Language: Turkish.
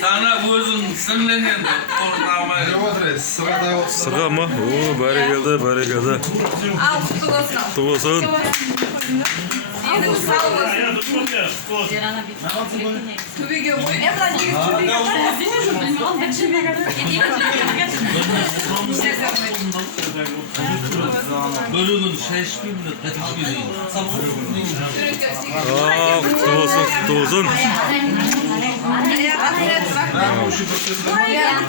Sana uzun sınırlanıyor. Sıra mı? Oo, bari geldi, bari geldi. Al kutu olsun. Kutu olsun. Yedim sağ olasın. Tübü gömü. Emrah gidip tübü Bölümün 6.000 kaç gibi? Aa, kutu olsun, kutu olsun. Buraya